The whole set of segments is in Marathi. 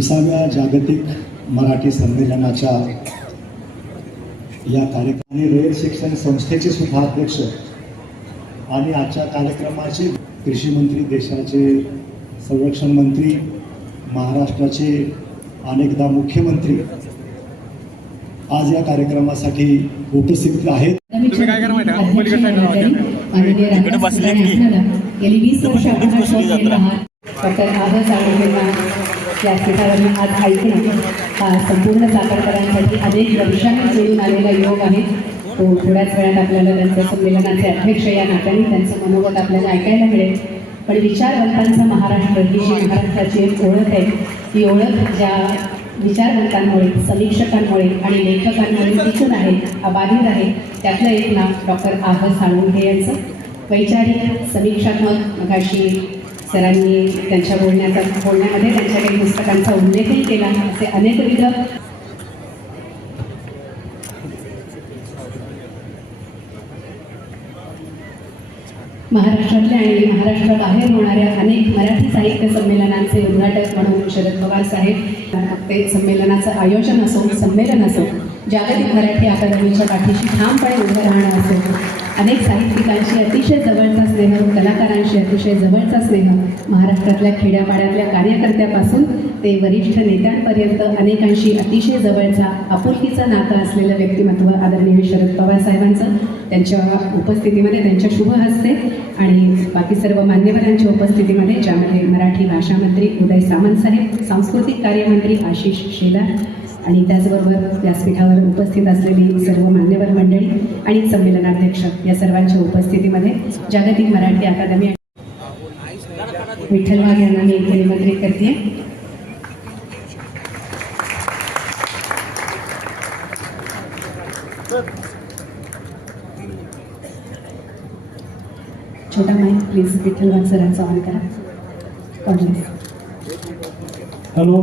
विसाव्या जागतिक मराठी संमेलनाच्या या कार्यक्रमाने रयत शिक्षण संस्थेचे सुद्धा अध्यक्ष आणि आजच्या कार्यक्रमाचे कृषी मंत्री देशाचे संरक्षण मंत्री महाराष्ट्राचे अनेकदा मुख्यमंत्री आज या कार्यक्रमासाठी उपस्थित आहेत? डॉक्टर आदर सावंतेंना आज ऐकणं हा संपूर्ण सातारकरांसाठी अनेक वर्षांनी जोडून आलेला योग आहे. तो थोड्याच वेळात आपल्याला त्यांच्या संमेलनाचे अध्यक्ष या नात्याने त्यांचं मनोगत आपल्याला ऐकायला मिळेल. पण विचारवंतांचा महाराष्ट्र ही जी महाराष्ट्राची एक ओळख आहे ती ओळख ज्या विचारवंतांमुळे समीक्षकांमुळे आणि लेखकांमुळे टिकून आहे अबाधित आहे त्यातलं एक नाव डॉक्टर आह साळुंखे यांचं. वैचारिक समीक्षात्मक मगाशी सरांनी त्यांच्या बोलण्याचा बोलण्यामध्ये त्यांच्या काही पुस्तकांचा उल्लेखही केला असे अनेकविध महाराष्ट्रातल्या आणि महाराष्ट्राबाहेर होणाऱ्या अनेक मराठी साहित्य संमेलनांचे उद्घाटक म्हणून शरद पवार साहेब ते संमेलनाचं आयोजन असो संमेलन असो जागतिक मराठी अकादमीच्या पाठीशी ठामपणे उभं राहणं असो अनेक साहित्यिकांशी अतिशय जवळचा स्नेह कलाकारांशी अतिशय जवळचा स्नेह महाराष्ट्रातल्या खेड्यापाड्यातल्या कार्यकर्त्यापासून ते वरिष्ठ नेत्यांपर्यंत अनेकांशी अतिशय जवळचा आपुलकीचं नातं असलेलं व्यक्तिमत्व आदरणीय शरद पवार साहेबांचं त्यांच्या उपस्थितीमध्ये त्यांच्या शुभ हस्ते आणि बाकी सर्व मान्यवरांच्या उपस्थितीमध्ये ज्यामध्ये मराठी भाषा मंत्री उदय सामंत साहेब सांस्कृतिक कार्यमंत्री आशिष शेलार आणि त्याचबरोबर व्यासपीठावर उपस्थित असलेली सर्व मान्यवर मंडळी आणि संमेलनाध्यक्ष या सर्वांच्या उपस्थितीमध्ये जागतिक मराठी अकादमी विठ्ठल वाघ यांना मी इथे निमंत्रित करते. छोटा माईक प्लीज विठ्ठल वाघ सरांचा ऑन करा. कॉन्ग्रेस हॅलो.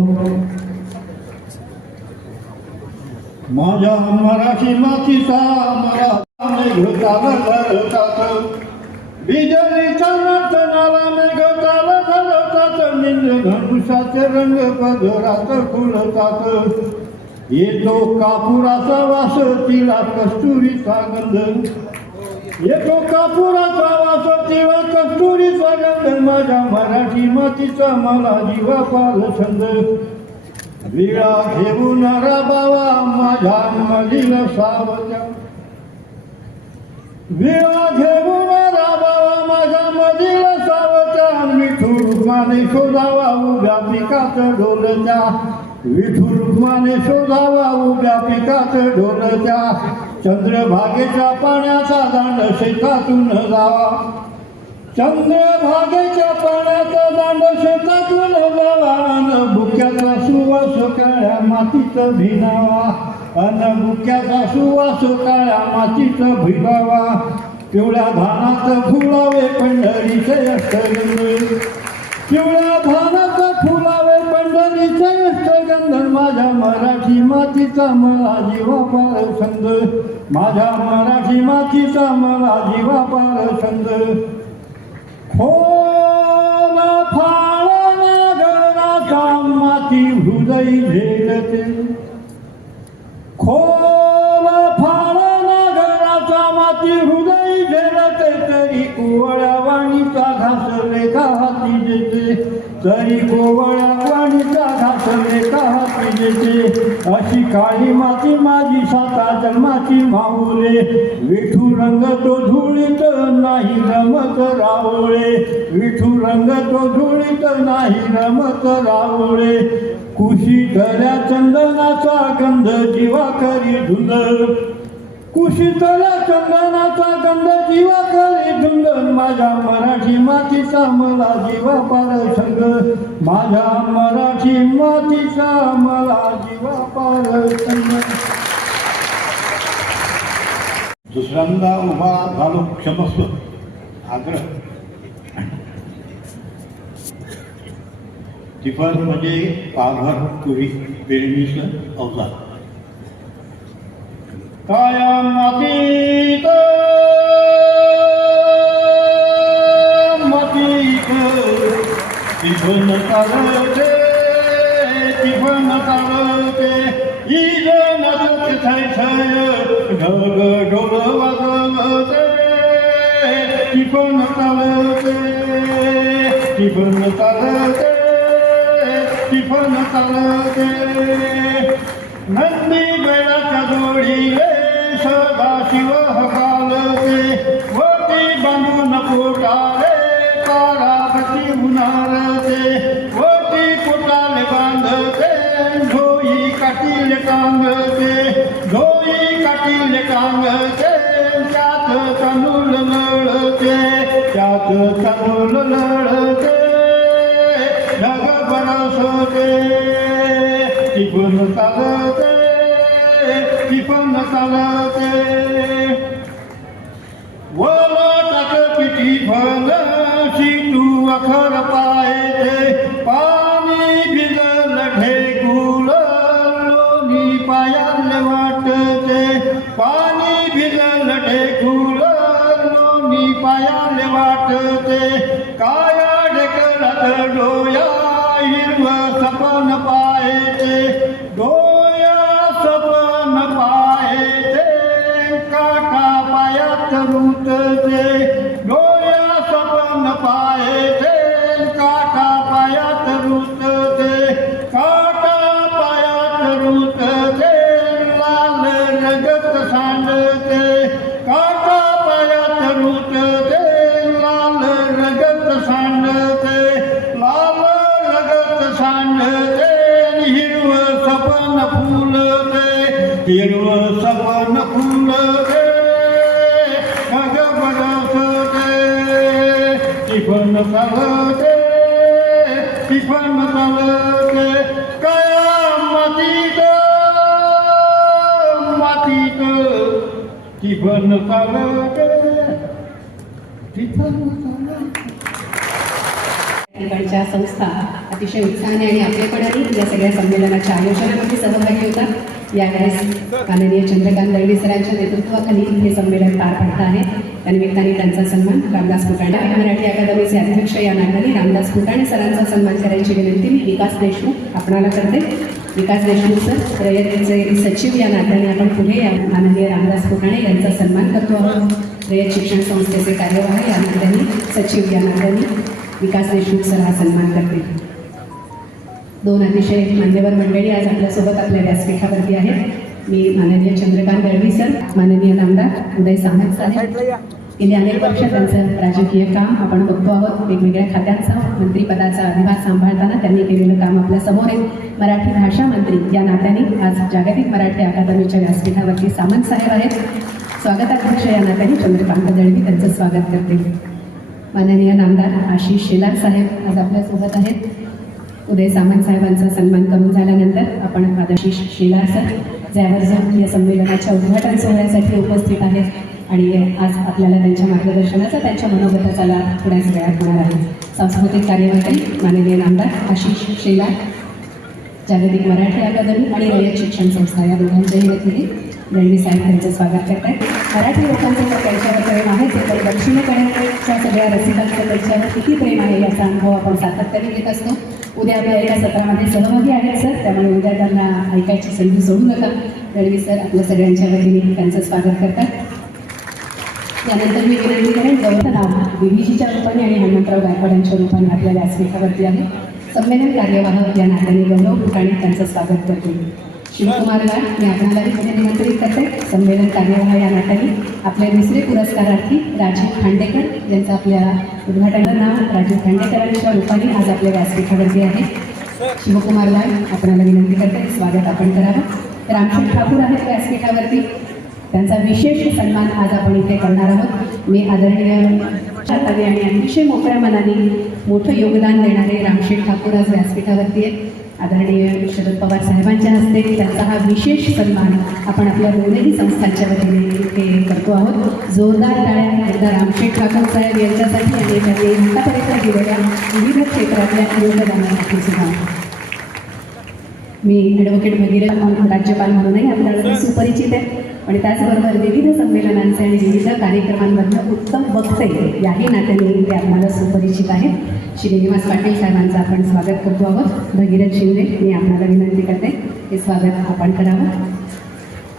माझ्या मराठी मातीचा मला मेघताल घरतात बिजलीच्या नर्तनाला मेघताल घरतात निंद धनुषाचे रंग पदरात फुलतात. येतो कापुराचा वास तिला कस्तुरीचा गंध. येतो कापुराचा वास तेव्हा कस्तुरी गंध माझ्या मराठी मातीचा मला जीवा पाल छंद. विळा घेऊन राबावा माझ्या मधील सावत्या विळा घेऊन राबावा माझ्या मधील सावचा मिठू रुक्माने शोधावा उभ्या पिकात ढोलच्या विठू रुक्माने शोधावा उभ्या पिकात ढोलच्या चंद्रभागेच्या पाण्याचा दांड शेतातून जावा. चंद्रभागेच्या पाण्याचा दांड शेतातून जावा. अन भुक्याचा सुवास काळ्या मातीत भिनावा अन भुक्याचा सुवास काळ्या मातीत भिनावा पिवळ्या धानात फुलावे पंढरीचे अष्टगंध. पिवळ्या धानात फुलावे पंढरीचे अष्टगंध. माझ्या मराठी मातीचा मला जीवा पाळ छंद. माझ्या मराठी मातीचा मला जीवा पार छंद. खोल फाळ नागराचा माती हृदय झेलते खोल फाळ नागराचा माती हृदय झेलते तरी कोवळ्या वाणीचा घास रेखा हाती देते. तरी कोवळ्या वाणीचा घास लेखा विजेते अशी काळी माती माझी साता जन्माची माऊले. विठू रंग तो धुळीत नाही रमत रावळे. विठू रंग तो धुळीत नाही रमत रावळे. कुशी धऱ्या चंदनाचा गंध जीवा करी धुंद. कुशीतला चंदनाचा गंध जीवा करी धुंद माझ्या मराठी मातीचा मला जीवा पार संग माझ्या मराठी मातीचा मला जीवा पार संग दुसऱ्यांदा उभा झालो क्षमस्व. आग्रह. टिफन म्हणजे पाभर तुरी पेरणीचं अवजार জীবন তারকে জীবন তারকে ইরে নজর ছাই ছাই ঢোল ঢোল বাজতে জীবন তারকে জীবন তারকে জীবন তারকে নন্দী বেড়া চদড়ি রে सदाशिव हकालते वटी बांधून पोटाले तारापती उन्हाळते वटी पोटाले बांधते ढोई काटील टांगते ढोई काटील टांगते त्यात तांदूळ नळते त्यात तांदूळ नळते ढग बरसते टिपून चालते. टिपून चालते वलोटात पिटी फल शिटू अखर पायते करूत रुतते डोया सपन पायते काटा पायात रुतते काटा पायात रुतते लाल रगत सांडते काटा पायात रुतते लाल रगत सांडते लाल रगत सांडते हिरव सपन फुलते हिरव सपन टिफन चालते टिफन कया मातीत मातीत टिफन चालते टिफन ठिकाणच्या संस्था अतिशय उत्साहाने आणि आपल्याकडे या सगळ्या संमेलनाच्या आयोजनामध्ये सहभागी होतात. यावेळेस माननीय चंद्रकांत दळवी सरांच्या नेतृत्वाखाली हे संमेलन पार पडत आहे. त्यानिमित्ताने त्यांचा सन्मान रामदास फुटाणे. मराठी अकादमीचे अध्यक्ष या नात्याने रामदास फुटाणे सरांचा सन्मान करायची विनंती मी विकास देशमुख आपणाला करते. विकास देशमुख सर रयतचे सचिव या नात्याने आपण पुढे या माननीय रामदास फुटाणे यांचा सन्मान करतो आहोत. रयत शिक्षण संस्थेचे कार्यवाह या नात्याने सचिव या नात्याने विकास देशमुख सर हा सन्मान करते दोन अतिशय मान्यवर मंडळी आज आपल्यासोबत आपल्या व्यासपीठावरती आहेत. मी माननीय चंद्रकांत दळवी सर माननीय नामदार उदय सामंत साहेब. गेले अनेक वर्ष त्यांचं राजकीय काम आपण बघतो आहोत. वेगवेगळ्या खात्यांचा मंत्रीपदाचा अधिभार सांभाळताना त्यांनी केलेलं काम आपल्यासमोर आहे. मराठी भाषा मंत्री या नात्याने आज जागतिक मराठी अकादमीच्या व्यासपीठावरती सामंत साहेब आहेत. स्वागताध्यक्ष या नात्याने चंद्रकांत दळवी त्यांचं स्वागत करते. माननीय नामदार आशिष शेलार साहेब आज आपल्यासोबत आहेत. उदय सामंत साहेबांचा सन्मान करून झाल्यानंतर आपण आदर्शिष शेलार सर जयवर्धन या संमेलनाच्या उद्घाटन सोहळ्यासाठी उपस्थित आहेत आणि आज आपल्याला त्यांच्या मार्गदर्शनाचा त्यांच्या मनोगताचा लाभ थोड्याच वेळात होणार आहे. सांस्कृतिक कार्यमंत्री माननीय नामदार आशिष शेला जागतिक मराठी अकादमी आणि रयत शिक्षण संस्था या दोघांच्याही वतीने दळवी साहेब त्यांचं स्वागत करत आहेत मराठी लोकांचं तर त्यांच्यावर प्रेम आहे तर दक्षिणेकडच्या सगळ्या रसिकांचं त्यांच्यावर किती प्रेम आहे याचा अनुभव आपण सातत्याने घेत असतो. उद्या आपल्या एका सत्रामध्ये सहभागी आहे सर. त्यामुळे उद्या त्यांना ऐकायची संधी सोडू नका. दळवी सर आपल्या सगळ्यांच्या वतीने त्यांचं स्वागत करतात. त्यानंतर मी विनंती करेन गौरव बीबीजीच्या रूपाने आणि हनुमंतराव गायकवाडांच्या रूपाने आपल्या व्यासपीठावरती आहे. संमेलन कार्यवाह या नात्याने गौरव आणि त्यांचं स्वागत करते. शिवकुमार लाड मी निमंत्रित करते. संमेलन कार्यवाह या नात्याने आपले दुसरे पुरस्कारार्थी राजीव खांडेकर यांचं आपल्या उद्घाटनाचं नाव राजीव खांडेकरांच्या रूपाने आज आपल्या व्यासपीठावरती आहे. शिवकुमार लाड आपणाला विनंती करते स्वागत आपण करावं. रामशेठ ठाकूर आहेत व्यासपीठावरती. त्यांचा विशेष सन्मान आज आपण इथे करणार आहोत. मी आदरणीय आणि अतिशय मोकळ्या मनाने मोठं योगदान देणारे रामशेठ ठाकूर आज व्यासपीठावरती आहेत. आदरणीय शरद पवार साहेबांच्या हस्ते त्यांचा हा विशेष सन्मान आपण आपल्या दोन्ही संस्थांच्या वतीने हे करतो आहोत. जोरदार टाळ्या एकदा रामशेठ ठाकूर साहेब यांच्यासाठी आणि त्यांनी आतापर्यंत दिलेल्या विविध क्षेत्रातल्या योगदानासाठी सुद्धा. मी ॲडव्होकेट भगीरथ म्हणून राज्यपाल म्हणूनही आपल्याला सुपरिचित आहे आणि त्याचबरोबर विविध संमेलनांचे आणि विविध कार्यक्रमांमधलं उत्तम वक्ते याही नात्याने ते आम्हाला सुपरिचित आहेत श्रीनिवास पाटील साहेबांचं आपण स्वागत करतो आहोत. भगीरथ शिंदे मी आपल्याला विनंती करते हे स्वागत आपण करावं.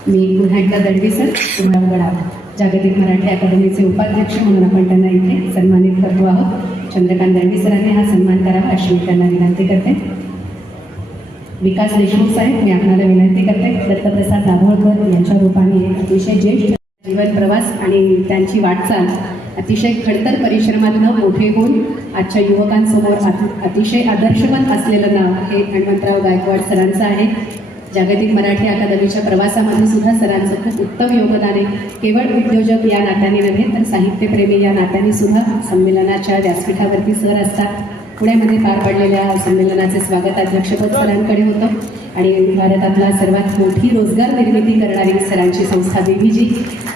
मी पुन्हा एकदा दळवी सर तुम्हाला गडा जागतिक मराठी अकादमीचे उपाध्यक्ष म्हणून आपण त्यांना इथे सन्मानित करतो आहोत. चंद्रकांत दळवी सरांनी हा सन्मान करावा अशी मी त्यांना विनंती करते. विकास देशमुख साहेब मी आपल्याला विनंती करते दत्तप्रसाद दाभोळकर यांच्या रूपाने एक अतिशय ज्येष्ठ जीवन प्रवास आणि त्यांची वाटचाल अतिशय खडतर परिश्रमातनं मोठे होऊन आजच्या युवकांसमोर अतिशय आदर्शवत असलेलं नाव हे हनुमंतराव गायकवाड सरांचं आहे. जागतिक मराठी अकादमीच्या प्रवासामध्ये सुद्धा सरांचं खूप उत्तम योगदान आहे. केवळ उद्योजक या नात्याने नव्हे तर साहित्यप्रेमी या नात्याने सुद्धा संमेलनाच्या व्यासपीठावरती सर असतात. पुण्यामध्ये पार पडलेल्या संमेलनाचे स्वागत अध्यक्षपद सरांकडे होतं. आणि भारतातला सर्वात मोठी रोजगार निर्मिती करणारी सरांची संस्था बीबीजी.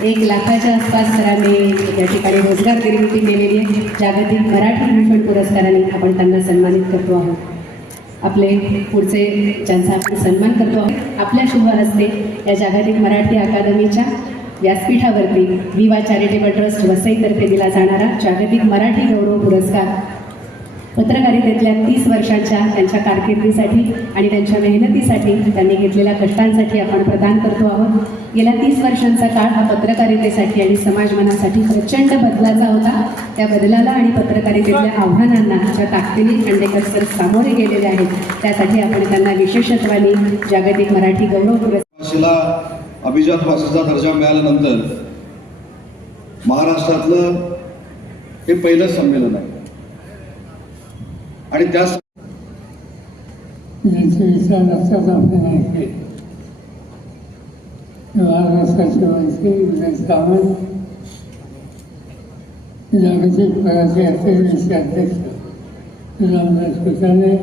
एक लाखाच्या आसपास सरांनी या ठिकाणी रोजगार निर्मिती केलेली आहे. जागतिक मराठी भूषण पुरस्काराने आपण त्यांना सन्मानित करतो आहोत. आपले पुढचे ज्यांचा आपण सन्मान करतो आहोत आपल्या शुभ हस्ते या जागतिक मराठी अकादमीच्या व्यासपीठावरती विवा चॅरिटेबल ट्रस्ट वसईतर्फे दिला जाणारा जागतिक मराठी गौरव पुरस्कार पत्रकारितेतल्या तीस वर्षांच्या त्यांच्या कारकिर्दीसाठी आणि त्यांच्या मेहनतीसाठी त्यांनी घेतलेल्या कष्टांसाठी आपण प्रदान करतो आहोत. गेल्या तीस वर्षांचा काळ हा पत्रकारितेसाठी आणि समाजमनासाठी प्रचंड बदलाचा होता. त्या बदलाला आणि पत्रकारितेतल्या आव्हानांना ज्या ताकदीने खांडेकर सर सामोरे गेलेले आहेत. त्यासाठी आपण त्यांना विशेषत्वाने जागतिक मराठी गौरव पुरस्कार अभिजात भाषेचा दर्जा मिळाल्यानंतर महाराष्ट्रातलं हे पहिलं संमेलन आहे. आणि त्या ज्यांचे विचार लक्षात आपल्याला येते महाराष्ट्राचे मंत्री विजय सावंत जागतिक मराठी अकादमीचे अध्यक्ष रामदास कुटाणे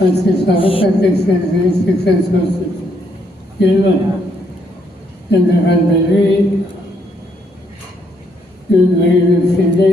आजचे स्वागत अध्यक्ष आणि शिक्षण संस्थेचे चेअरमन चंद्रकांत दळवी भैरव शिंदे